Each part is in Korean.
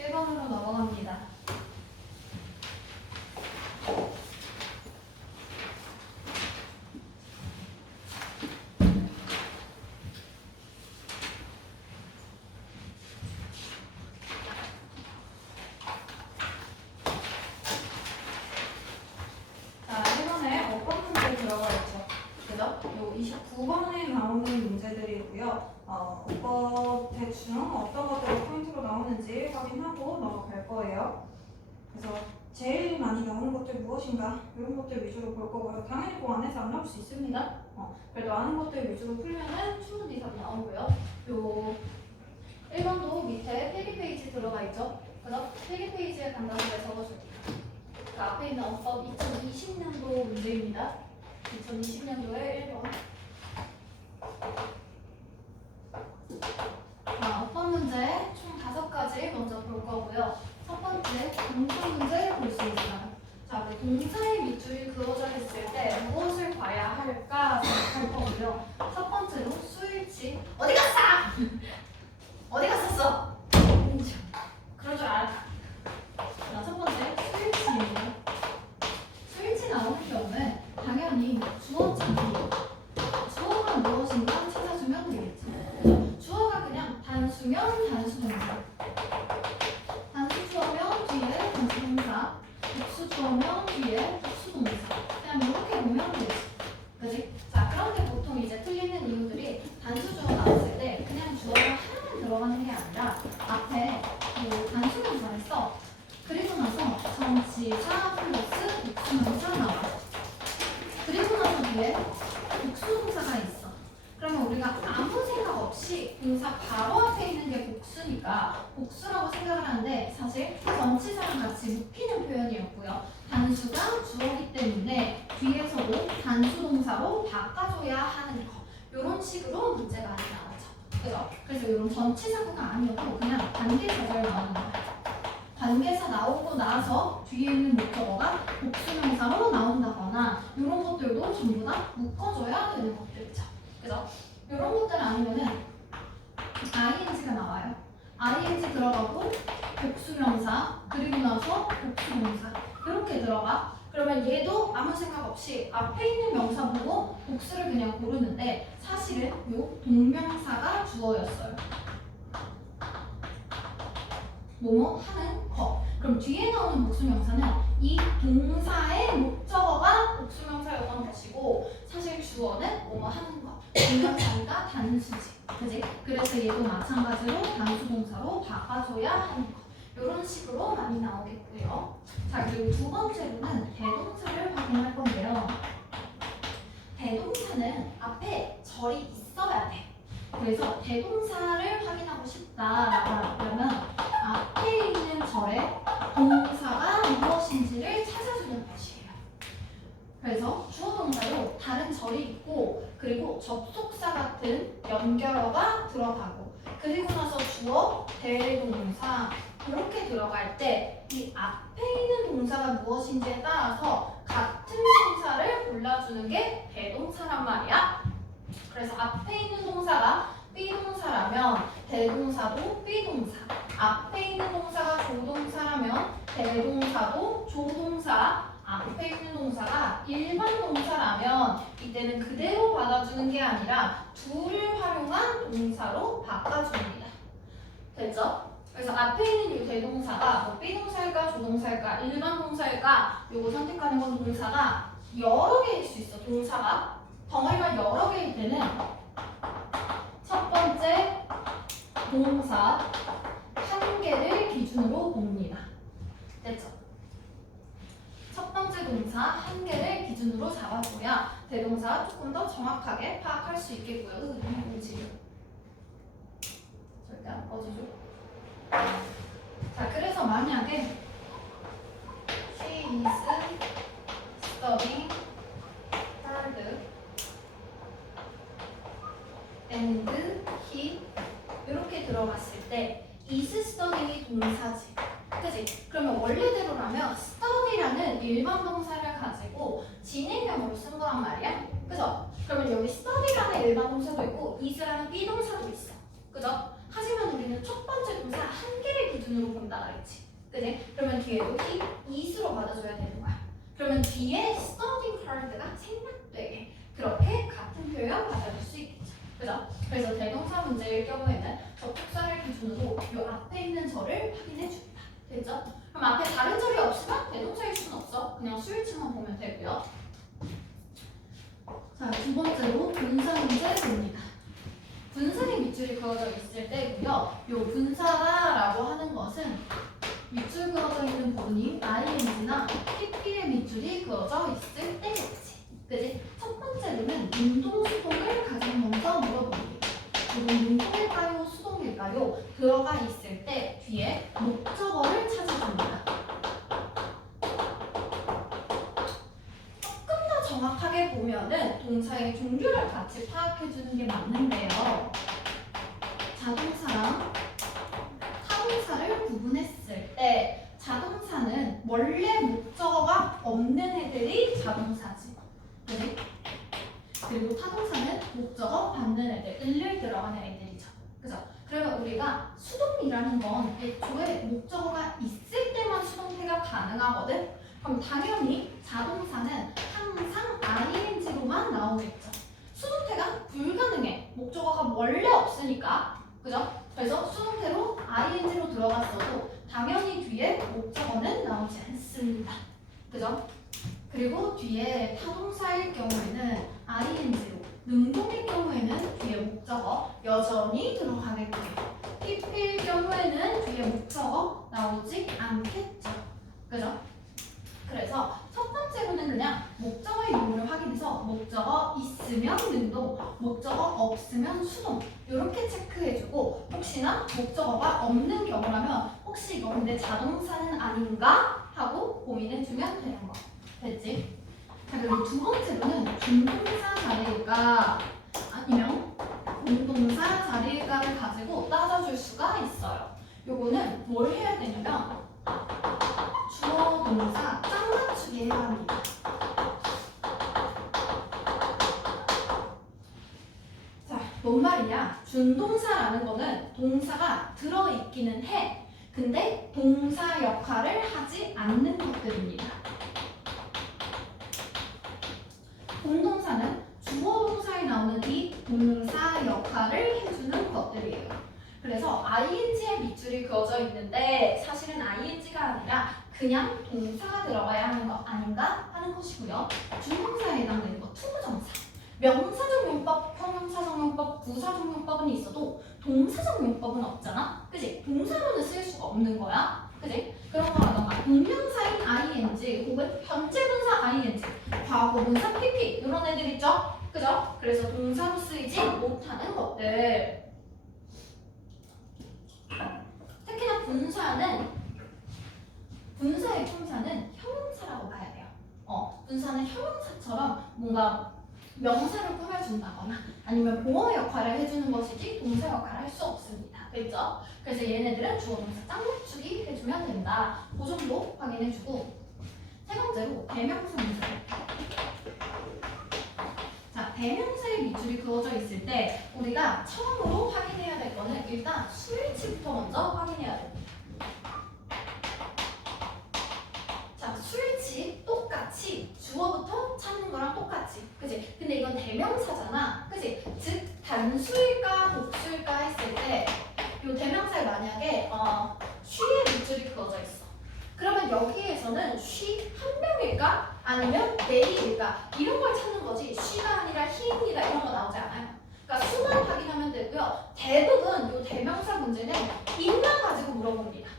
1번으로 넘어갑니다. 자, 1번에 어떤 문제 들어가 있죠? 그죠? 요 29번에 나오는 문제들이고요. 대충 어떤 것들이 포인트로 나오는지 확인하고 넘어갈 거예요. 그래서 제일 많이 나오는 것들 무엇인가? 이런 것들 위주로 볼 거고요. 당연히 그 안에서 안 나올 수 있습니다. 그래도 아는 것들 위주로 풀면은 충분히 답이 나오고요. 요 1번도 밑에 필기 페이지 들어가 있죠? 그래서 필기 페이지에 간단하게 적어줄게요. 그 앞에 있는 어법 2020년도 문제입니다. 2020년도에 1번. 자, 어법 문제 총 5가지 먼저 볼 거고요. 첫 번째, 동사 문제 볼 수 있어요. 자, 동사의 밑줄이 그어져 있을 때 무엇을 봐야 할까 생각할 거고요. 첫 번째로 수일치. 어디 갔어? 어디 갔었어? 그럴 줄 알았다. 자, 첫 번째, 수일치입니다. 수일치 나오는 경우는 당연히 주어 찾기. 주어가 무엇인가 찾아주면 되겠죠. 주어가 그냥 단수면 단수동사. 단수 주어면 뒤에 단수동사. 복수 주어면 뒤에 복수동사. 그냥 이렇게 보면 되지. 그지? 자, 그런데 보통 이제 틀리는 이유들이 단수 주어 나왔을 때 그냥 주어가 하나만 들어가는 게 아니라 앞에 단수동사를 써. 그리고 나서 전치사 플러스 복수동사 나와. 그리고 나서 뒤에 복수동사가 있어. 그러면 우리가 아무 생각 없이 동사 바로 앞에 있는 게 복수니까 복수라고 생각을 하는데 사실 전치사랑 같이 묶이는 표현이었고요. 단수가 주어기 때문에 뒤에서도 단수동사로 바꿔줘야 하는 거. 이런 식으로 문제가 많이 나오죠. 그죠? 그래서 이런 전치사구가 아니어도 그냥 관계사절 나오는 거예요. 관계사 나오고 나서 뒤에 있는 목적어가 복수명사로 나온다거나 이런 것들도 전부 다 묶어줘야 되는 것들이죠. 그래서 이런 것들 아니면은 ing가 나와요. ing 들어가고 복수명사 그리고 나서 복수동사 이렇게 들어가. 그러면 얘도 아무 생각 없이 앞에 있는 명사 보고 복수를 그냥 고르는데 사실은 요 동명사가 주어였어요. 뭐뭐 하는 거. 그럼 뒤에 나오는 복수명사는 이 동사의 목적어가 복수명사였던 것이고 사실 주어는 뭐뭐 하는 거. 동명사가 단수지. 그지? 그래서 얘도 마찬가지로 단수동사로 바꿔줘야 하는 거. 이런 식으로 많이 나오겠고요. 자, 그리고 두 번째로는 대동사를 확인할 건데요. 대동사는 앞에 절이 있어야 돼. 그래서 대동사를 확인하고 싶다라고 하면 앞에 있는 절에 동사가 무엇인지를 찾아주는 것이에요. 그래서 주어 동사로 다른 절이 있고 그리고 접속사 같은 연결어가 들어가고 그리고 나서 주어, 대동사 이렇게 들어갈 때 이 앞에 있는 동사가 무엇인지에 따라서 같은 동사를 골라주는 게 대동사란 말이야. 그래서 앞에 있는 동사가 B동사라면 대동사도 B동사. 앞에 있는 동사가 조동사라면 대동사도 조동사. 앞에 있는 동사가 일반 동사라면 이때는 그대로 받아주는 게 아니라 둘을 활용한 동사로 바꿔줍니다. 됐죠? 그래서 앞에 있는 이 대동사가 뭐 B동사일까 조동사일까 일반 동사일까 요거 선택하는 건 동사가 여러 개일 수 있어. 동사가 덩어리가 여러 개일 때는 첫 번째 동사 한 개를 기준으로 봅니다. 됐죠? 첫 번째 동사 한 개를 기준으로 잡아줘야 대동사 조금 더 정확하게 파악할 수 있겠고요. 지금 절대 안 꺼지죠? 자, 그래서 만약에 she is studying hard and he 이렇게 들어갔을 때 is studying이 동사지. 그치? 그러면 원래대로라면 study라는 일반 동사를 가지고 진행형으로 쓴 거란 말이야. 그죠? 그러면 여기 study라는 일반 동사도 있고 is라는 비동사도 있어. 그죠? 하지만 우리는 첫 번째 동사 한 개를 기준으로 기준으로 본다 그랬지. 그지? 그러면 뒤에도 is로 받아줘야 되는 거야. 그러면 뒤에 studying hard가 생략되게 그렇게 같은 표현 받아줄 수 있겠죠. 그죠? 그래서 대동사 문제일 경우에는 접속사를 기준으로 이 앞에 있는 절을 확인해 줍니다. 됐죠? 그럼 앞에 다른 절이 없으면 대동사일 수는 없어. 그냥 수일치만 보면 되고요. 자, 두 번째로 분사 문제 봅니다. 분사의 밑줄이 그어져 있을 때고요. 이 분사라고 하는 것은 밑줄 그어져 있는 부분이 ing나 pp의 밑줄이 그어져 있을 때겠지. 그지? 첫 번째로는 능동 수동을 가장 먼저 물어봅니다. 이건 능동일까요? 수동일까요? 들어가 있을 때 뒤에 목적어를 찾아줍니다. 조금 더 정확하게 보면은 동사의 종류를 같이 파악해주는 게 맞는데요. 자동사랑 타동사를 구분했을 때 자동사는 원래 목적어가 없는 애들이 자동사지. 그지? 그리고 타동사는 목적어 받는 애들, 을을 들어가는 애들이죠. 그죠? 그러면 우리가 수동이라는 건 애초에 목적어가 있을 때만 수동태가 가능하거든? 그럼 당연히 자동사는 항상 ing로만 나오겠죠. 수동태가 불가능해. 목적어가 원래 없으니까. 그죠? 그래서 수동태로 ing로 들어갔어도 당연히 뒤에 목적어는 나오지 않습니다. 그죠? 그리고 뒤에 타동사일 경우에는 ing로, 능동일 경우에는 뒤에 목적어 여전히 들어가겠고요. pp일 경우에는 뒤에 목적어 나오지 않겠죠. 그죠? 그래서 첫 번째로는 그냥 목적어의 유무를 확인해서 목적어 있으면 능동, 목적어 없으면 수동 이렇게 체크해주고 혹시나 목적어가 없는 경우라면 혹시 이거 근데 자동사는 아닌가? 하고 고민해주면 되는 거. 됐지? 자, 그리고 두 번째로는 준동사 자리일까 아니면 공동사 자리일까를 가지고 따져줄 수가 있어요. 요거는 뭘 해야 되냐면 주어 동사 짝 맞추기 해야 합니다. 자, 뭔 말이냐? 준동사라는 거는 동사가 들어있기는 해. 근데 동사 역할을 하지 않는 것들입니다. 공동사는 주어 동사에 나오는 이 동사 역할을 해주는 것들이에요. 그래서 ing의 밑줄이 그어져 있는데 사실은 ing가 아니라 그냥 동사가 들어가야 하는 거 아닌가 하는 것이고요. 준동사에 해당되는 거 투부정사. 명사적 용법, 형용사적 용법, 부사적 용법은 있어도 동사적 용법은 없잖아. 그지? 동사로는 쓸 수가 없는 거야. 그지? 그런 거라던가 동명사인 ing 혹은 현재분사 ing, 과거분사 pp 이런 애들 있죠? 그죠? 그래서 동사로 쓰이지 못하는 것들. 특히나 분사의 품사는 형용사라고 봐야 돼요. 분사는 형용사처럼 뭔가 명사를 꾸며준다거나 아니면 보어 역할을 해주는 것이지 동사 역할을 할 수 없습니다. 됐죠? 그래서 얘네들은 주어 동사 짝 맞추기 해주면 된다. 그 정도 확인해주고 세 번째로 대명사 문제. 자, 대명사의 밑줄이 그어져 있을 때 우리가 처음으로 확인해야 될 거는 일단 수일치부터 먼저 확인해야 됩니다. 자, 수일치 똑같이 주어부터 찾는 거랑 똑같이. 그지? 근데 이건 대명사잖아. 그지? 즉 단수일까 복수일까 했을 때 이 대명사에 만약에 she의 밑줄이 그어져 있어. 그러면 여기에서는 she 한 명일까? 아니면 they일까? 이런 걸 찾는 거지. she가 아니라 he입니다. 이런 거 나오지 않아요. 그러니까 수만 확인하면 되고요. 대부분 이 대명사 문제는 it만 가지고 물어봅니다.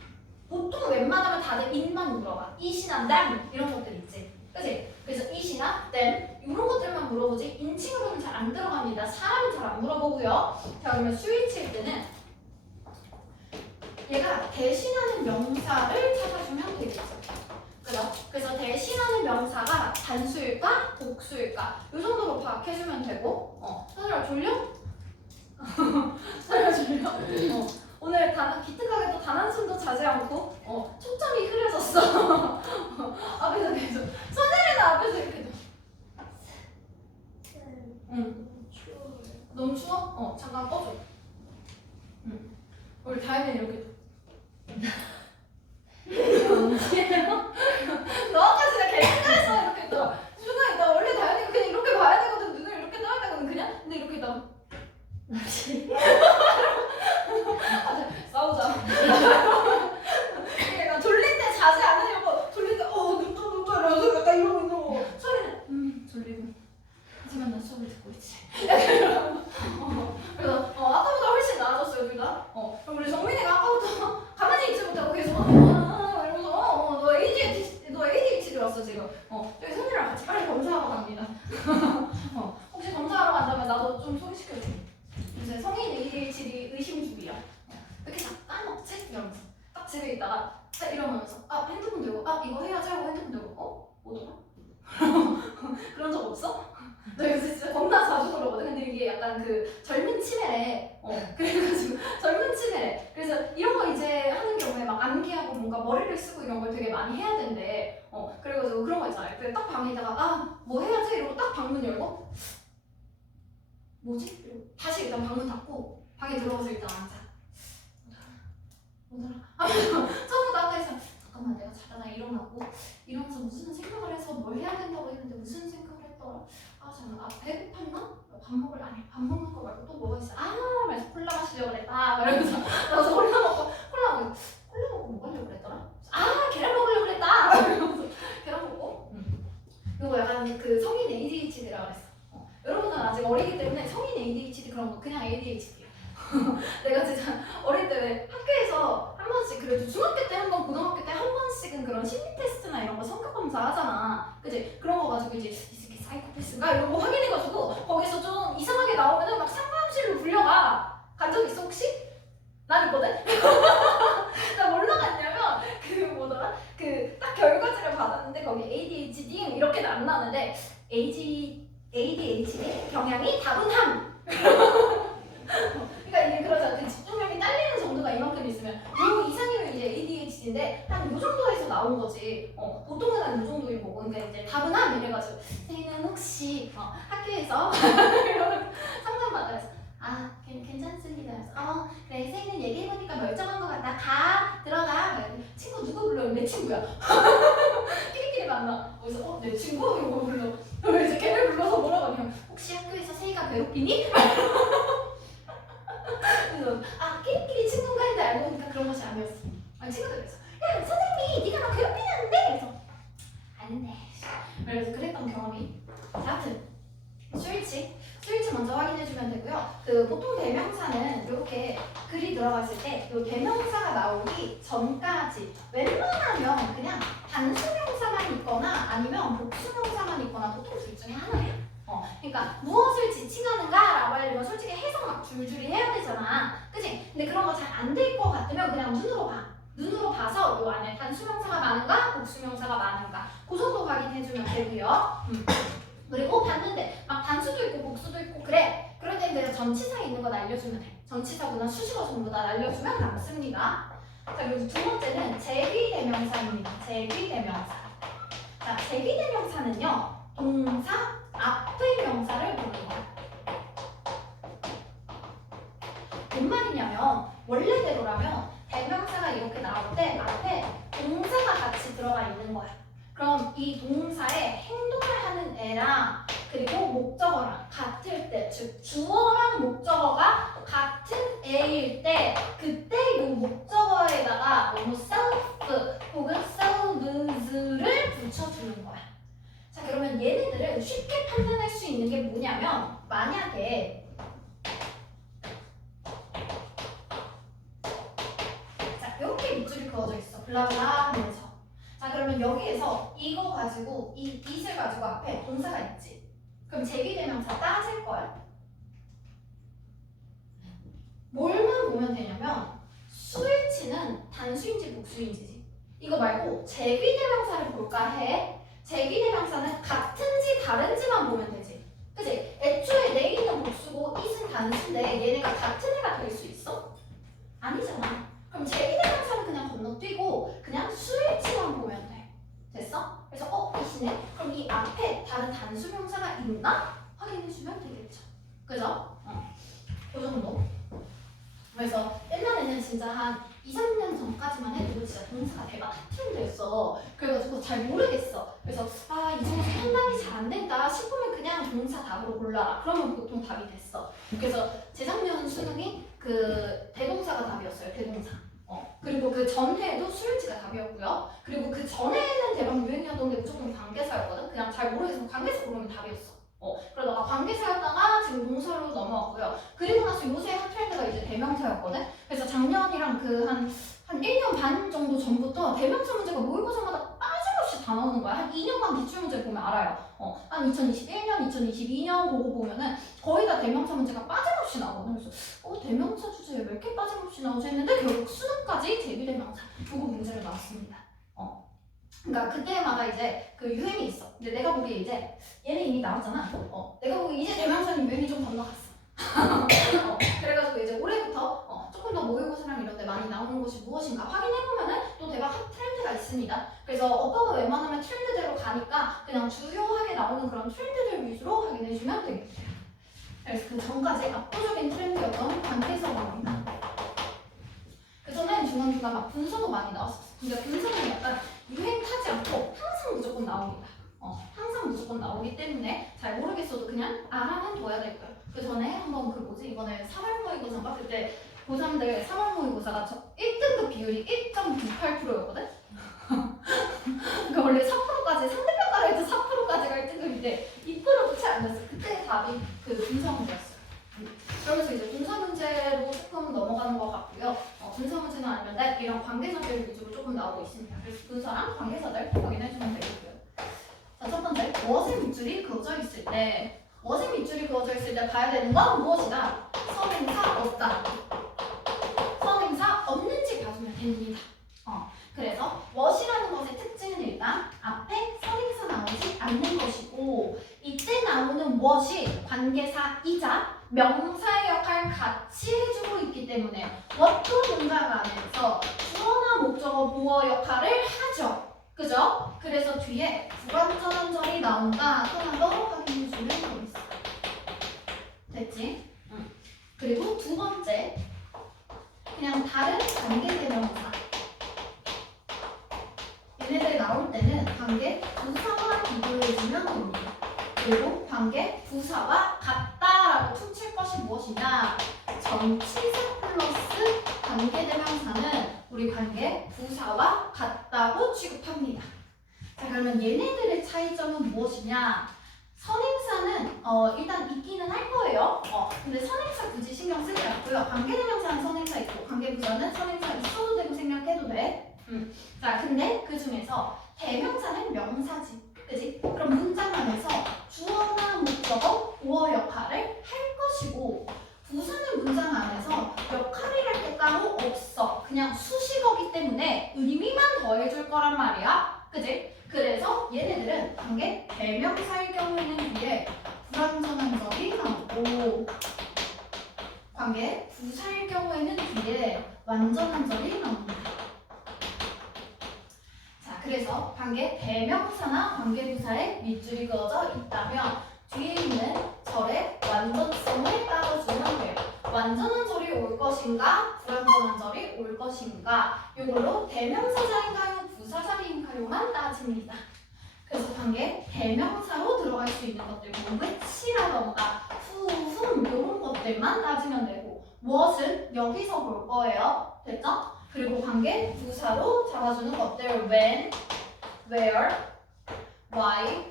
보통 웬만하면 다들 it만 물어봐. it이나 them 이런 것들 있지. 그치? 그래서 it이나 them 이런 것들만 물어보지 인칭으로는 잘 안 들어갑니다. 사람은 잘 안 물어보고요. 자, 그러면 수일치일 때는 얘가 대신하는 명사를 찾아주면 되겠죠. 그죠? 그래서 대신하는 명사가 단수일까? 복수일까? 이 정도로 파악해주면 되고 선생님 졸려? 선생님 졸려? 오늘 기특하게도 단 한숨도 자지 않고 초점이 흐려졌어. 앞에서 계속 선생님은 앞에서 이렇게 응. 너무 추워? 잠깐 꺼줘. 우리 다혜는 이렇게 언제요? 너 아까 진짜 개헷갈렸어. 이렇게 있다가 순간 나 원래 다현이가 그냥 이렇게 봐야 되거든. 눈을 이렇게 떠야 되거든. 그냥 근데 이렇게 있다가 싸우자. 이게 약간 졸릴 때 자지 않으려고 졸릴 때 눈 떠 이러면서 약간 이러고 있는 거. 소리는 졸리고 하지만 난 수업을 듣고 있지. 그래서 아까보다 훨씬 나아졌어요 둘 다. 그래서 정민이가 아까부터 가만히 있지 못하고 계속 이러면서 너 ADHD 왔어 지금. 저기 선이랑 같이 빨리 검사하러 갑니다. 혹시 검사하러 간다면 나도 좀 소개시켜줘. 이제 성인 ADHD 의심 중이야. 왜 이렇게 자꾸 까먹지? 이러면서 딱 집에 있다가 딱 이러면서 핸드폰 들고 이거 해야지 하고 핸드폰 들고 뭐더라? 그런 적 없어? 나 요새 진짜 겁나 자주 그러거든. 근데 이게 약간 그 젊은 치매래. 그래가지고 젊은 치매래. 그래서 이런 거 이제 하는 경우에 막 암기하고 뭔가 머리를 쓰고 이런 걸 되게 많이 해야 된대. 그래가지고 그런 거 있잖아요. 그래 딱 방에 있다가 뭐 해야지 이러고 딱 방문 열고 뭐지? 이러고 다시 일단 방문 닫고 방에 들어가서 일단 앉아. 뭐더라? 처음부터 아까 해서 잠깐만 내가 자다가 일어나고 이러면서 무슨 생각을 해서 뭘 해야 된다고 했는데 무슨 생각을 했더라? 잠깐 배고팠나? 밥 먹는 거 말고 또 뭐가 있어? 그래서 콜라 마시려고 그랬다. 그러면서 나서 콜라 먹고 뭐 하려고 그랬더라? 계란 먹으려고 그랬다. 이러면서 계란 먹고. 이거 약간 그 성인 ADHD라고 그랬어. 여러분은 아직 어리기 때문에 성인 ADHD 그런 거 그냥 ADHD야. 내가 진짜 어릴 때 왜 학교에서 한 번씩 그래도 중학교 때 한 번, 고등학교 때 한 번씩은 그런 심리 테스트나 이런 거 성격 검사 하잖아. 그치? 그런 거 가지고 이제 이 새끼 사이코패스인가 이런 거 확인해가지고 거기서 좀 이상하게 나오면은 막 상담실로 불려가. 간 적 있어 혹시? 난 있거든? 나 뭘로 갔냐면 그 뭐더라? 그 딱 결과지를 받았는데 거기 ADHD 이렇게는 안 나왔는데 ADHD 경향이 다분함. 그러니까 이게 그러잖아. 그 집중력이 딸리는 정도가 이만큼 있으면 요 이상이면 이제 ADHD인데 한 요 정도에서 나온 거지. 보통은 한 요 정도인 거고. 그러니까 이제 다분함 이래가지고 선생님 혹시 학교에서 상담받아서 괜찮습니다. 그래서 그래 선생님 얘기해보니까 멀쩡한 것 같다. 들어가. 친구 누구 불러? 내 친구야. 끼리끼리 만나. 그래서 내 친구? 이거 불러. 그래서 이제 걔를 불러서 뭐라고 하냐면 혹시 학교에서 세이가 괴롭히니? 그래서 끼리끼리 친구가 했는데 알고 보니까 그런 것이 아니었어. 친구들 그래서 야 선생님이 네가 막 괴롭히는데 그래서 아닌데. 그래서 그랬던 경험이. 아무튼 스위치 먼저 확인해주면 되고요. 그 보통 대명사는 이렇게 글이 들어갔을 때 이 대명사가 나오기 전까지 웬만하면 그냥 단수명사만 있거나 아니면 복수명사만 있거나 보통 둘 중에 하나예요. 그러니까 무엇을 지칭하는가라고 하려면 솔직히 해석 막 줄줄이 해야 되잖아. 그치? 근데 그런 거 잘 안 될 것 같으면 그냥 눈으로 봐. 눈으로 봐서 요 안에 단수명사가 많은가 복수명사가 많은가 그 정도 확인해주면 되고요. 그리고 봤는데 막 단수도 있고 복수도 있고 그래. 그럴 땐 내가 전치사에 있는 건 알려주면 돼. 전치사구나 수식어 전부 다 알려주면 남습니다. 자 그리고 두 번째는 제귀대명사입니다. 제귀대명사. 자 제귀대명사는요 동사 앞의 명사를 부르는 거야. 뭔 말이냐면 원래대로라면 대명사가 이렇게 나올 때 앞에 동사가 같이 들어가 있는 거야. 그럼 이 동사의 행동을 하는 애랑 그리고 목적어랑 같을 때, 즉 주어랑 목적어가 같은 애일 때 그때 이 목적어에다가 self 혹은 selves를 붙여주는 거야. 자 그러면 얘네들은 쉽게 판단할 수 있는 게 뭐냐면 만약에 자 이렇게 밑줄이 그어져 있어. 블라블라 하면서 자 그러면 여기에서 이거 가지고 이 it을 가지고 앞에 동사가 있지. 그럼 제귀대명사 따질 거야. 뭘만 보면 되냐면 스위치는 단수인지 복수인지지. 이거 말고 제귀대명사를 볼까 해. 제귀대명사는 같은지 다른지만 보면 되지. 그치? 애초에 내기는 복수고 it은 단수인데 얘네가 같은 애가 될 수 있어? 아니잖아. 그럼 제귀대명사는 그냥 건너뛰고 그냥 스위치만 보면 돼. 됐어? 그래서 it이네? 그럼 이 앞에 다른 단수명사가 있나? 확인해주면 되겠죠. 그죠? 그 정도. 그래서 옛날에는 진짜 한 2, 3년 전까지만 잘 모르겠어. 그래서 아, 이 중에서 판단이 잘 안 된다 싶으면 그냥 동사 답으로 골라라. 그러면 보통 답이 됐어. 그래서 재작년 수능이 그 대동사가 답이었어요. 대동사. 그리고 그 전해에도 수일치가 답이었고요. 그리고 그 전에는 대박 유행이었던 게 무조건 관계사였거든. 그냥 잘 모르겠으면 관계사 고르면 답이었어. 그러다가 관계사였다가 지금 동사로 넘어왔고요. 그리고 나서 요새 핫 트렌드가 이제 대명사였거든. 그래서 작년이랑 그 한 1년 반 정도 전부터 대명사 문제가 모의고사마다 빠짐없이 다 나오는 거야. 한 2년간 기출문제 보면 알아요. 한 2021년, 2022년 보고 보면은 거의 다 대명사 문제가 빠짐없이 나오거든. 그래서 대명사 주제에 왜 이렇게 빠짐없이 나오지 했는데 결국 수능까지 제비대명사 요거 문제로 나왔습니다. 그러니까 그때마다 이제 그 유행이 있어. 근데 내가 보기에 이제 얘는 이미 나왔잖아. 내가 보기에 이제 대명사는 유행이 좀 건너갔어. 그래가지고 이제 올해부터 조금 더 모의고사랑 이런 데 많이 나오는 것이 무엇인가 확인해보면은 또 대박 핫 트렌드가 있습니다. 그래서 오빠가 웬만하면 트렌드대로 가니까 그냥 주요하게 나오는 그런 트렌드들 위주로 확인해주면 되겠어요. 그래서 그 전까지 압도적인 트렌드였던 관계사입니다. 그 전엔 중간중간 막 분서도 많이 나왔었어. 근데 분서는 약간 유행 타지 않고 항상 무조건 나옵니다. 항상 무조건 나오기 때문에 잘 모르겠어도 그냥 알아는 둬야 될 거예요. 그 전에 한번 그 뭐지 이번에 3월 모의고사인가 그때 고3들 3월 모의고사가 1등급 비율이 1.98%였거든? 그러니까 원래 4%까지 상대평가를 해도 4%까지가 1등급인데 2%도 채 안 됐어. 그때 답이 그 분서 문제였어요. 그러면서 이제 분서 문제로 조금 넘어가는 것 같고요. 분서 문제는 아니면 이런 관계사들 위주로 조금 나오고 있습니다. 그래서 분서랑 관계사들 확인해주면 되겠고요. 자, 첫 번째, 무엇의 밑줄이 그어져 있을 때 무엇의 밑줄이 그어져 있을 때 봐야 되는 건 무엇이다? 선행사 없다. 선행사 없는지 봐주면 됩니다. 그래서 무엇이라는 것의 특징은 일단 앞에 선행사 나오지 않는 것이고 이때 나오는 무엇이 관계사이자 명사의 역할 같이 해주고 있기 때문에 what 문장 안에서 주어나 목적어 보어 역할을 하죠. 그죠? 그래서 뒤에 불완전한 절이 나온다 하나 더 확인해주면 되겠어. 됐지? 그리고 두 번째 그냥 다른 관계대명사 얘네들 나올 때는 관계 부사와 비교해주면 됩니다. 그리고 관계 부사와 같다라고 퉁칠 것이 무엇이냐? 전치사 플러스 관계대명사는 우리 관계 부사와 같다고 취급합니다. 자, 그러면 얘네들의 차이점은 무엇이냐? 선행사는 일단 있기는 할 거예요. 근데 선행사 굳이 신경 쓰지 않고요. 관계대명사는 선행사 있고 관계부사는 선행사 있어도 되고 생각해도 돼. 자, 근데 그 중에서 대명사는 명사지. 그지? 그럼 문장 안에서 주어나 목적어, 보어 역할을 할 것이고 부사는 문장 안에서 역할이랄 게 따로 없어. 그냥 수식어기 때문에 의미만 더해줄 거란 말이야. 그지? 그래서 얘네들은 관계 대명사일 경우에는 뒤에 불완전한 절이 나오고 관계 부사일 경우에는 뒤에 완전한 절이 나옵니다. 그래서 관계 대명사나 관계부사에 밑줄이 그어져 있다면 뒤에 있는 절의 완전성을 따져주면 돼요. 완전한 절이 올 것인가 불완전한 절이 올 것인가 이걸로 대명사자인가요 부사자인가요만 따집니다. 그래서 관계 대명사로 들어갈 수 있는 것들 뭐 which라던가 whom 이런 것들만 따지면 되고 무엇은 여기서 볼 거예요. 됐죠? 그리고 관계 부사로 잡아주는 것들 when, where, why,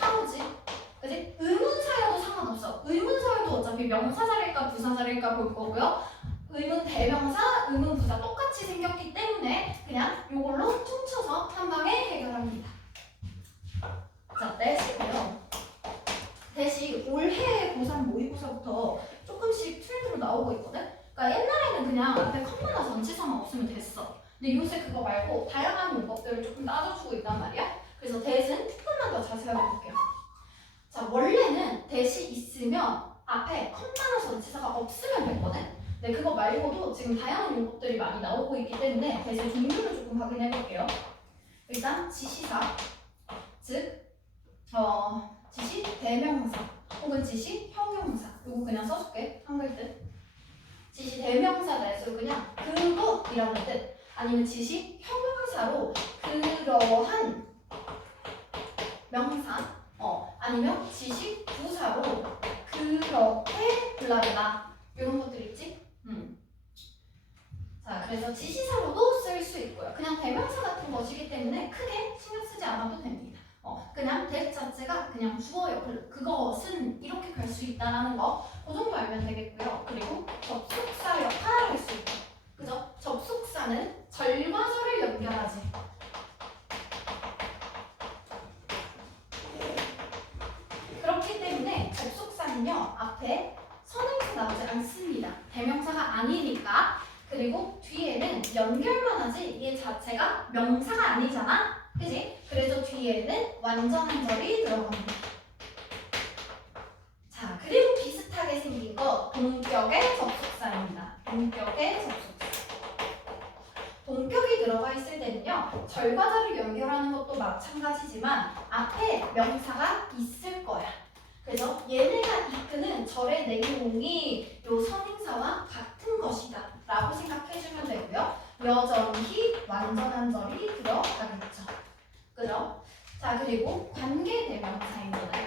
how지. 그치? 의문사여도 상관없어. 의문사여도 어차피 명사자릴까 부사자릴까 볼 거고요. 의문 대명사, 의문 부사 똑같이 생겼기 때문에 그냥 이걸로 퉁쳐서 한 방에 해결합니다. 자, 대시고요. 대시 올해 고3 모의고사부터 조금씩 트렌드로 나오고 있거든. 그러니까 옛날에는 그냥 앞에 컴마나 전치사만 없으면 됐어. 근데 요새 그거 말고 다양한 문법들을 조금 따져주고 있단 말이야. 그래서 대신 조금만 더 자세하게 볼게요. 자, 원래는 대시 있으면 앞에 컴마나 전치사가 없으면 됐거든. 근데 그거 말고도 지금 다양한 문법들이 많이 나오고 있기 때문에 대신 종류를 조금 확인해 볼게요. 일단 지시사, 즉 지시 대명사 혹은 지시 형용사. 이거 그냥 써줄게. 한글 뜻. 지시 대명사 대수 그냥 그것이라는 뜻 아니면 지시 형용사로 그러한 명사, 아니면 지식, 부사로 그렇게 불러라. 이런 것들 있지? 자, 그래서 지시사로도 쓸 수 있고요. 그냥 대명사 같은 것이기 때문에 크게 신경 쓰지 않아도 됩니다. 그냥 that 자체가 그냥 주어요. 그것은 이렇게 갈 수 있다라는 거, 그 정도 알면 되겠고요. 그리고 접속사 역할을 할 수 있고, 그죠? 접속사는 절과 절을 연결하지. 그렇기 때문에 접속사는요, 앞에 선행사 나오지 않습니다. 대명사가 아니니까. 그리고 뒤에는 연결만 하지 얘 자체가 명사가 아니잖아. 그지? 그래서 뒤에는 완전한 절이 들어갑니다. 자, 그리고 비슷하게 생긴 거 동격의 접속사입니다. 동격의 접속사. 동격이 들어가 있을 때는요, 절과 절을 연결하는 것도 마찬가지지만 앞에 명사가 있을 거야. 그래서 얘네가 이끄는 절의 내용이 요 선행사와 같은 것이다 라고 생각해주면 되고요. 여전히 완전한 절이 들어가겠죠. 그죠? 자, 그리고 관계대명사입니다.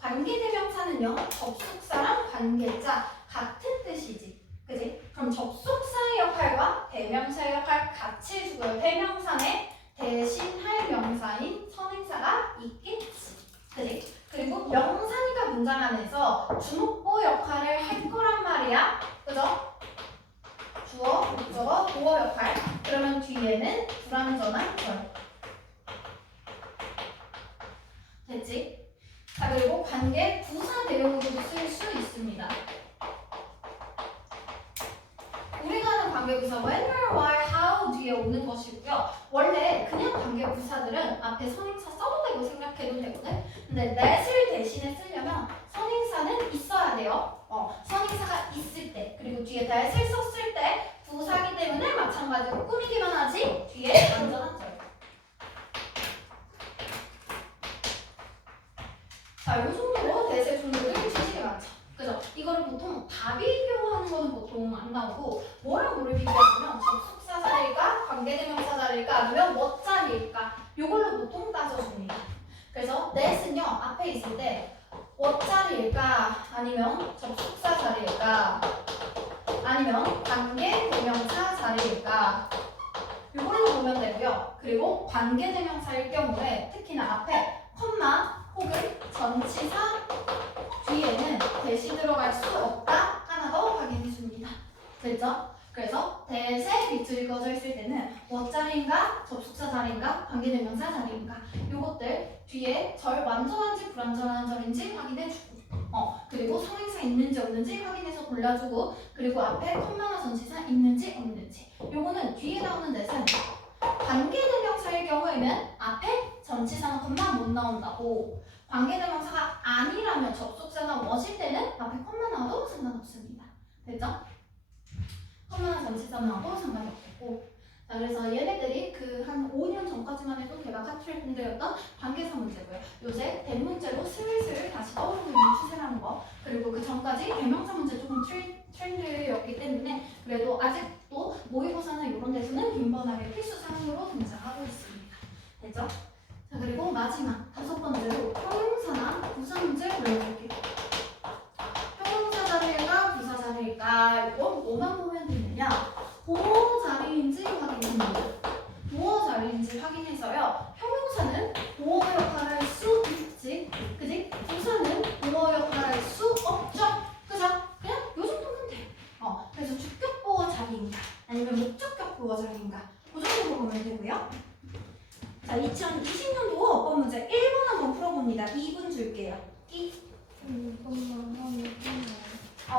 관계대명사는요, 접속사랑 관계자 같은 뜻이지. 그지? 그럼 접속사의 역할과 대명사의 역할 같이 해주고요. 대명사에 대신할 명사인 선행사가 있겠지. 그지? 그리고 명사니까 문장 안에서 주목보 역할을 할 거란 말이야. 그죠? 주어, 목적어, 보어 역할. 그러면 뒤에는 불완전한 절. 됐지? 자, 그리고 관계 부사 대용으로도 쓸 수 있습니다. 우리가 하는 관계부사 when, where, why, how 뒤에 오는 것이고요. 원래 그냥 관계부사들은 앞에 선행사 써도 되고 생각해도 되거든. 근데 that을 대신에 쓰려면 선행사는 있어야 돼요. 선행사가 있을 때, 그리고 뒤에 that을 썼을 때 부사기 때문에 마찬가지로 꾸미기만 하지 뒤에 완전한 절. 자, 이 정도로 that의 종류를 지식이 많죠. 그죠? 이거를 보통 다 비교하는 거는 보통 안 나오고 뭐랑 뭐를 비교하냐면 접속사 자리일까? 관계대명사 자리일까? 아니면 뭐 자리일까? 이걸로 보통 따져줍니다. 그래서 that은요 앞에 있을 때 what 자리일까? 아니면 접속사 자리일까? 아니면 관계대명사 자리일까? 이걸로 보면 되고요. 그리고 관계대명사일 경우에 특히나 앞에 컴마 혹은 전치사 뒤에는 대시 들어갈 수 없다. 하나 더 확인해 줍니다. 됐죠? 그래서 that의 밑줄이 그어져 있을 때는 what 자리인가, 접속사 자리인가, 관계대명사 자리인가 요것들 뒤에 절 완전한지 불완전한 절인지 확인해 주고 그리고 선행사 있는지 없는지 확인해서 골라주고 그리고 앞에 컴마나 전치사 있는지 없는지 요거는 뒤에 나오는 that은 관계대명사일 경우에는 앞에 전치사나 컴마 못 나온다고 관계대명사가 아니라면 접속사나 what일 때는 앞에 컴마 나와도 상관없습니다. 됐죠? 컴마나 전치사 나와도 상관이 없고 자, 그래서 얘네들이 그 한 5년 전까지만 해도 대가 카트를 문제였던 관계사 문제고요. 요새 대 문제로 슬슬 다시 떠오르고 있는 추세라는 거 그리고 그 전까지 대명사 문제 조금 트렌드였기 때문에 그래도 아직도 모의고사나 이런 데서는 빈번하게 필수 사항으로 등장하고 있습니다. 됐죠? 자, 그리고 마지막 5번째로 형용사나 부사 문제 보여드릴게요. 형용사 자리일까 부사 자리일까 이건 뭐만 보면 되느냐 보어 자리인지 확인합니다. 보어 자리인지 확인해서요. 형용사는 보어 역할을 할 수 있지, 그지? 부사는 보어 역할을 할 수 없죠, 그죠? 그냥 요 정도면 돼. 그래서 주격 보어 자리인가, 아니면 목적격 보어 자리인가, 그 정도로 보면 되고요. 자, 2020년도 어법 문제 1번 한번 풀어봅니다. 2분 줄게요.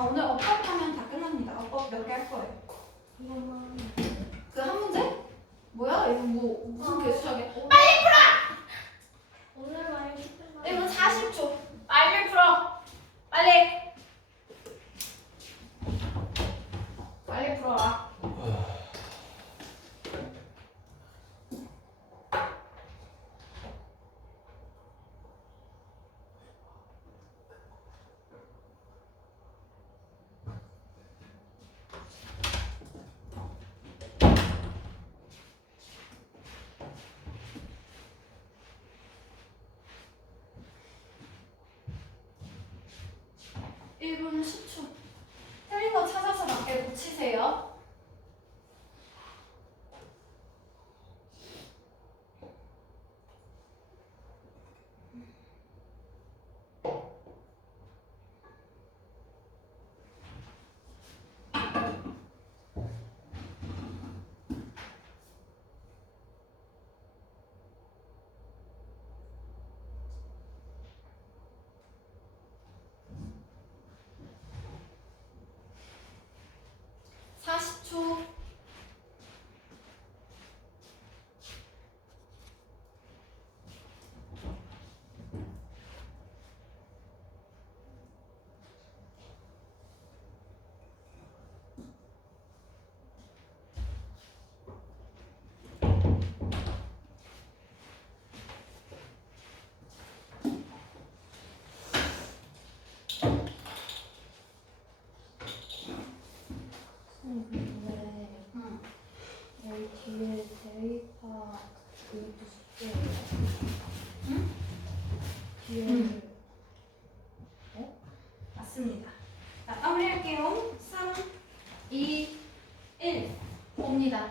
오늘 어법 하면 다 끝납니다. 어법 몇 개 할 거예요? 그 한 문제? 뭐야? 이거 무슨 개수하게? 빨리 풀어! 1분 40초. 빨리 풀어! 빨리! 빨리 풀어라. 1분 10초. 틀린 거 찾아서 맞게 고치세요. 근데 여기 뒤에 대입하 이것도 숙제예요. 응? 뒤에 맞습니다. 자, 마무리할게요. 3, 2, 1. 봅니다.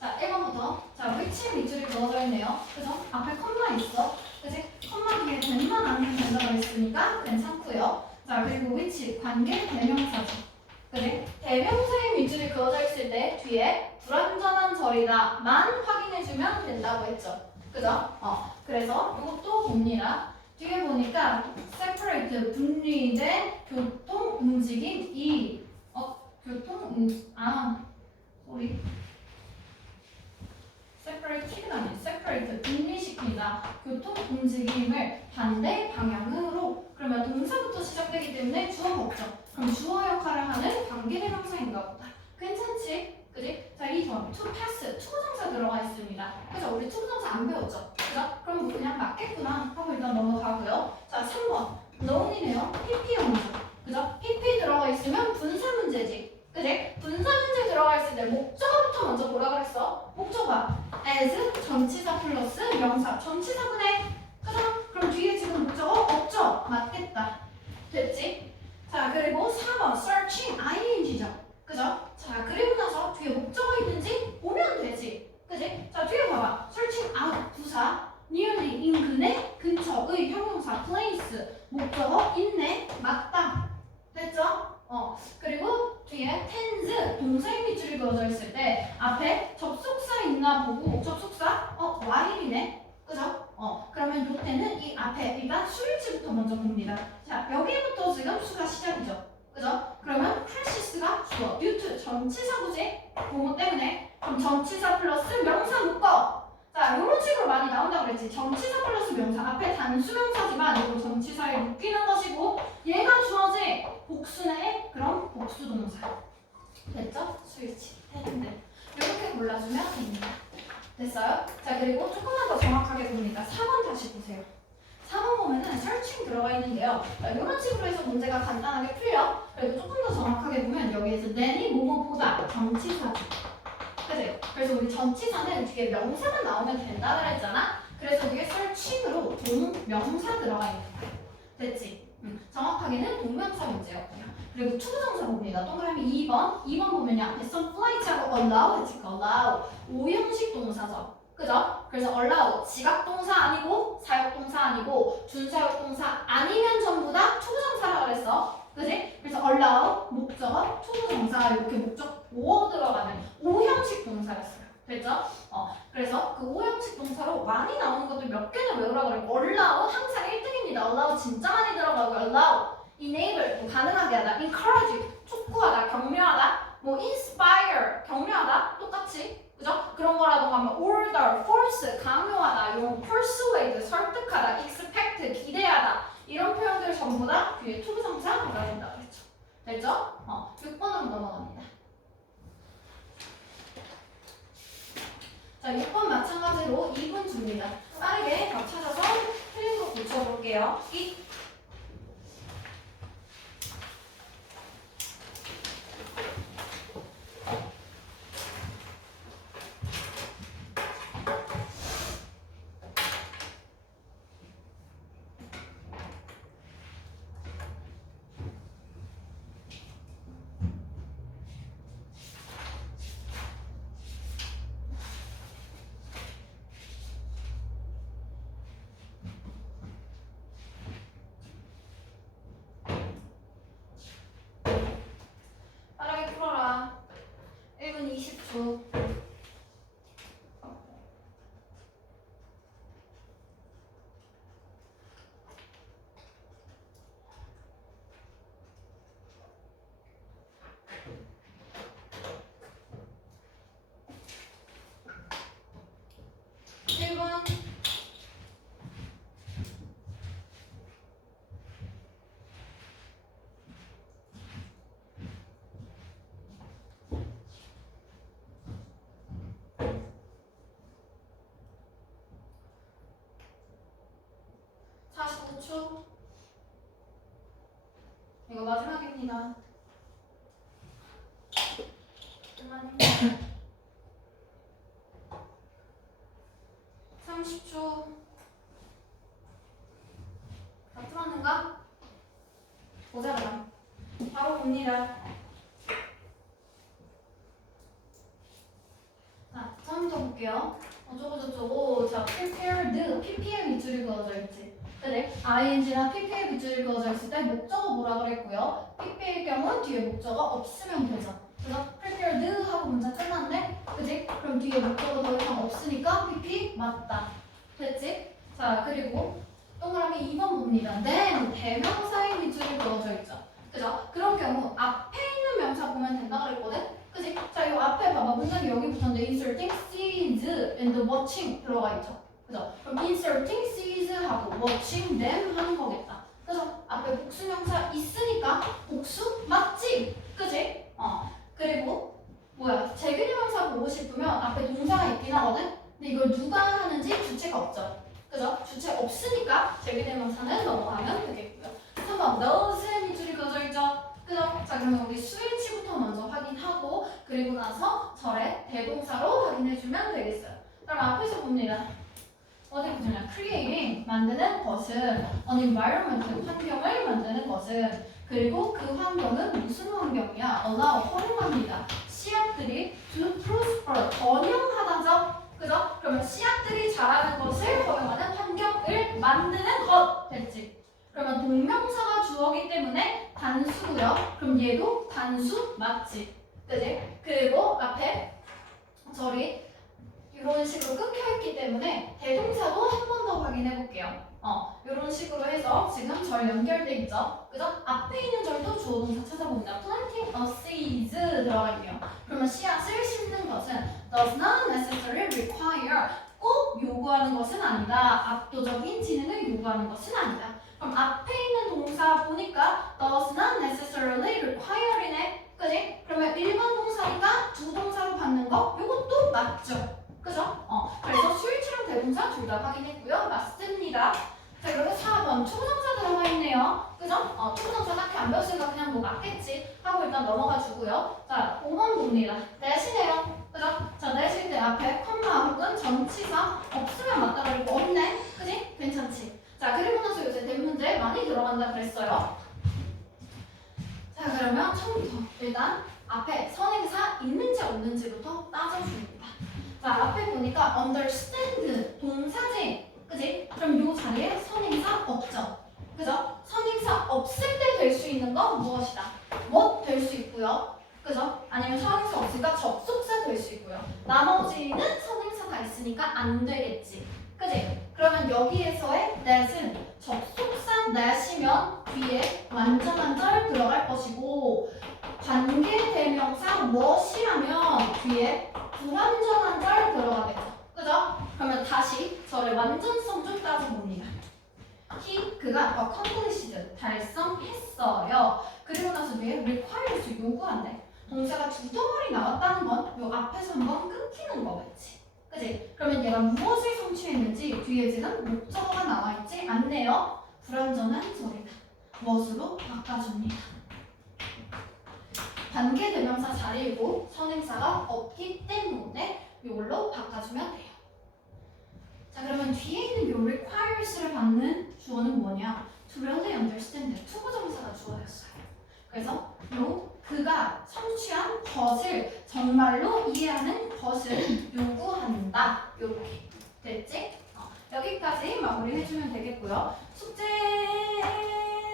자, 1번부터. 자, 위치 밑줄이 그어져 있네요. 그죠? 앞에 컴마 있어. 그지? 컴마 뒤에 된만 아니면 된다고 했으니까 괜찮고요. 자, 그리고 위치, 관계, 대명사죠. 그지? 대명사의 밑줄이 그어져 있을 때 뒤에 불완전한 절이다만 확인해주면 된다고 했죠. 그죠? 그래서 이것도 봅니다. 뒤에 보니까 separate 분리된 교통 움직임 sorry separated가 아니라 separate 분리시키다 교통 움직임을 반대 방향으로 그러면 동사부터 시작되기 때문에 주어 먹죠. 그럼 주어 역할을 하는 관계대명사인가 보다. 괜찮지? 그지? 자, 이 조합 to pass 투부정사 들어가 있습니다. 그래서 우리 투부정사 안 배웠죠? 그죠? 그럼 뭐 그냥 맞겠구나 하고 일단 넘어가고요. 자, 3번 noun이네요. PP형이죠. 그죠? PP 들어가 있으면 분사 문제지. 그지? 분사 문제 들어가 있을 때 목적어부터 먼저 뭐라 그랬어? 목적어 as 전치사 플러스 명사 전치사분해. 그죠? 그럼 뒤에 지금 목적어 없죠? 맞겠다. 됐지? 자, 그리고 4번 searching ing죠. 그죠? 자, 그리고 나서 뒤에 목적어 있는지 보면 되지. 그지? 자, 뒤에 봐봐. searching out 부사 nearly 인근의 근처의 형용사 place 목적어 있네 맞다. 됐죠? 그리고 뒤에 tense 동사의 밑줄이 그어져 있을 때 앞에 접속사 있나 보고 접속사 while이네. 그죠? 그러면 요때는 이 앞에 일단 수일치부터 먼저 봅니다. 자, 여기부터 지금 수가 시작이죠. 그죠? 그러면 crashes가 주어, due to 전치사구지? 뭐뭐 때문에? 그럼 전치사 플러스 명사 묶어. 자, 이런 식으로 많이 나온다고 그랬지. 전치사 플러스 명사. 앞에 단수명사지만 이거 전치사에 묶이는 것이고 얘가 주어지. 복수네. 그럼 복수동사. 됐죠? 수일치. 했는데 이렇게 골라주면 됩니다. 됐어요? 자, 그리고 조금만 더 정확하게 봅니다. 4번 다시 보세요. 4번 보면은 searching 들어가 있는데요. 이런 식으로 해서 문제가 간단하게 풀려. 그래도 조금 더 정확하게 보면 여기에서 than이 뭐뭐보다 전치사죠. 그치? 그래서 우리 전치사는 뒤에 명사만 나오면 된다 그랬잖아. 그래서 뒤에 searching으로 동명사 들어가 있는 거야. 됐지? 정확하게는 동명사 문제였고요. 그리고 투부정사 봅니다. 동그라미 2번. 2번 보면요. 앞에 some flight하고 allow 했으니까 allow. 오형식 동사죠. 그죠? 그래서 allow 지각동사 아니고 사역동사 아니고 준사역동사 아니면 전부 다 투부정사라고 그랬어. 그지? 그래서 allow 목적어 투부정사 이렇게 목적 오 들어가는 오형식 동사였어요. 됐죠? 그래서 그 오형식 동사로 많이 나오는 것들 몇 개는 외우라고 그랬고 allow 항상 1등입니다. allow 진짜 많이 들어가고 allow enable 뭐 가능하게 하다 encourage 촉구하다 격려하다 뭐 inspire 격려하다 똑같이 그죠? 그런 거라던가 뭐 order, force 강요하다 이런 persuade 설득하다 expect 기대하다 이런 표현들 전부 다 뒤에 투부정사 들어간다고 했죠. 됐죠? 6번으로 넘어갑니다. 자, 6번 마찬가지로 2분 줍니다. 빠르게 각 찾아서 틀린 거 고쳐볼게요. 5초. 이거 마지막입니다. 그만입니다. 30초. 다 풀었는가? 보자 그럼. 바로 봅니다. 자, 처음부터 볼게요. 어쩌고저쩌고. 자, prepared. PP의 밑줄이 그어져 있지. 그래? ing나 PP의 밑줄이 그어져 있을 때 목적어 뭐라 그랬고요. PP의 경우 뒤에 목적어 없으면 되죠. 그래서 prepared 하고 문장 끝났네? 그지? 그럼 뒤에 목적어 더 이상 없으니까 PP 맞다. 됐지? 자, 그리고 동그라미 2번 봅니다. then 대명사의 밑줄이 그어져 있죠. 그죠? 그런 경우 앞에 있는 명사 보면 된다 그랬거든? 그지? 자, 이 앞에 봐봐. 문장이 여기부터인데 inserting sees and watching 들어가 있죠. 그죠? 그럼 inserting sees 하고 watching them 하는 거겠다. 그래서 앞에 복수명사 있으니까 복수 맞지? 그지? 그리고 뭐야? 재규명사 보고 싶으면 앞에 동사가 있긴 하거든? 근데 이걸 누가 하는지 주체가 없죠. 그죠? 주체 없으니까 재규명사는 넘어가면 되겠고요. 3번 nose의 밑줄이 그어져 있죠. 그죠? 자, 그러면 우리 수일치부터 먼저 확인하고 그리고 나서 절의 대동사로 확인해주면 되겠어요. 그럼 앞에서 봅니다. 어디 보자. creating 만드는 것은 an environment 환경을 만드는 것은 그리고 그 환경은 무슨 환경이야? allow 허용합니다. 씨앗들이 to prosper 번영하다죠. 그죠? 그러면 씨앗들이 자라는 것을 허용하는 환경을 만드는 것 됐지? 그러면 동명사가 주어기 때문에 단수고요. 그럼 얘도 단수 맞지? 그지? 그리고 앞에 절이 이런 식으로 끊겨있기 때문에 대동사도 한 번 더 확인해 볼게요. 이런 식으로 해서 지금 절 연결돼 있죠? 그죠? 앞에 있는 절도 주어 동사 찾아봅니다. planting a seeds 들어가 있네요. 그러면 씨앗을 심는 것은 does not necessarily require 꼭 요구하는 것은 아니다. 압도적인 지능을 요구하는 것은 아니다. 그럼 앞에 있는 동사 보니까 does not necessarily require이네. 그지? 그러면 1번 동사니까 두 동사로 받는 거 요것도 맞죠? 그죠? 그래서 수일치랑 대동사 둘 다 확인했고요. 맞습니다. 자, 그리고 4번 초부정사 들어가 있네요. 그죠? 초부정사 딱히 안 배웠으니까 그냥 뭐 맞겠지 하고 일단 넘어가 주고요. 자, 5번 봅니다. 대신해요. 그죠? 자, 대신 때 앞에 컴마 혹은 전치사 없으면 맞다 그리고 없네. 그지? 괜찮지? 자, 그리고 나서 요새 대문제 많이 들어간다 그랬어요. 자, 그러면 처음부터 일단 앞에 선행사 있는지 없는지부터 따져줍니다. 자, 앞에 보니까 understand 동사지. 그지? 그럼 요 자리에 선행사 없죠. 그죠? 선행사 없을 때 될 수 있는 건 무엇이다? what 될 수 있고요. 그죠? 아니면 선행사 없으니까 접속사 될 수 있고요. 나머지는 선행사가 있으니까 안 되겠지. 그지? 그러면 여기에서의 that은 접속사 that이면 뒤에 완전한 절 들어갈 것이고 관계대명사 what이라면 뒤에 불완전한 절 들어가겠죠. 그죠? 그러면 다시 저의 완전성 좀 따져봅니다. 그가 accomplished 달성했어요. 그리고 나서 뒤에 requires 요구한대. 동사가 두 덩어리 나왔다는 건 요 앞에서 한번 끊기는 거겠지. 그지? 그러면 얘가 무엇을 성취했는지 뒤에 지금 목적어가 나와있지 않네요. 불완전한 절이다. 무엇으로 바꿔줍니다. 관계대명사 자리이고 선행사가 없기 때문에 이걸로 바꿔주면 돼요. 자, 그러면 뒤에 있는 요 requires를 받는 주어는 뭐냐? To really understand. 투부정사가 주어였어요. 그래서 요 그가 성취한 것을 정말로 이해하는 것을 요구한다. 요렇게 됐지? 여기까지 마무리해주면 되겠고요. 숙제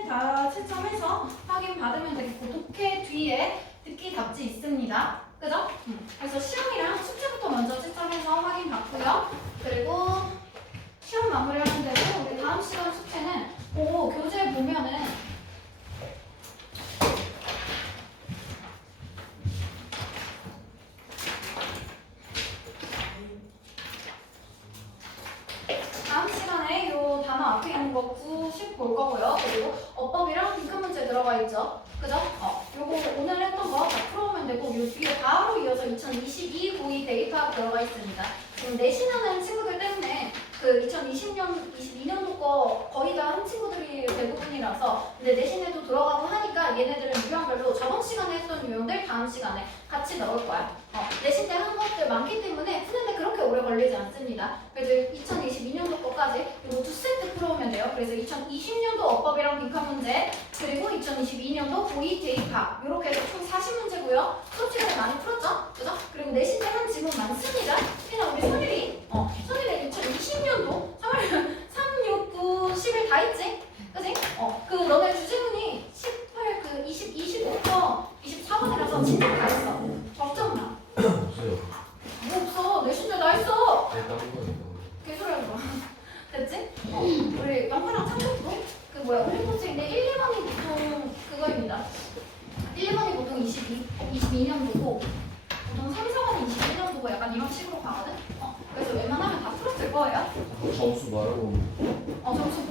다 채점해서 확인 받으면 되겠고 독해 뒤에 듣기 답지 있습니다. 그죠? 그래서 시험이랑 숙제부터 먼저 채점해서 확인 받고요. 그리고 시험 마무리하면 되고 우리 다음 시간 숙제는 교재 보면은 다음 시간에 요 단어 앞에 있는 거 9, 10 볼 거고요. 그리고 어법이랑 빈칸 문제 들어가 있죠. 그죠? 요거 오늘 했던 거 다 풀어오면 되고 요 뒤에 바로 이어서 2022 고2 데이터 들어가 있습니다. 지금 내신하는 친구들 때문에 그 2020년, 22년도 거 거의 다 한 친구들이 대부분이라서 근데 내신에도 들어가고 하니까 얘네들은 유형별로 저번 시간에 했던 유형들 다음 시간에 같이 넣을 거야. 내신 때 한 것들 많기 때문에 푸는데 그렇게 오래 걸리지 않습니다. 그래서 2022년도 거까지 이거 두 세트 풀어오면 돼요. 그래서 2020년도 어법이랑 빈칸 문제 그리고 2022년도 고의 대입학 이렇게 해서 총 40문제고요. 수업 시간에 많이 풀었죠? 그죠? 그리고 내신 때 한 지문 많습니다. 그냥 우리 선일이 2020년도 3월 3, 6, 9, 10일 다 있지? 그지? 그 너네 주제문이 18, 그 20, 25번, 24번이라서 진짜 다 했어. 걱정 마. 없어요. 뭐 없어. 내신 때 다 했어. 일단 거예요. 개소리하지 마. 됐지? 우리 영화랑 창조도 그 올림포스인데 1, 2번이 보통 그거입니다. 1, 2번이 보통 22년도고 보통 3, 4번이 21년도고 약간 이런 식으로 가거든? 그래서 웬만하면 다 풀었을 거예요. 점수 말하고 점수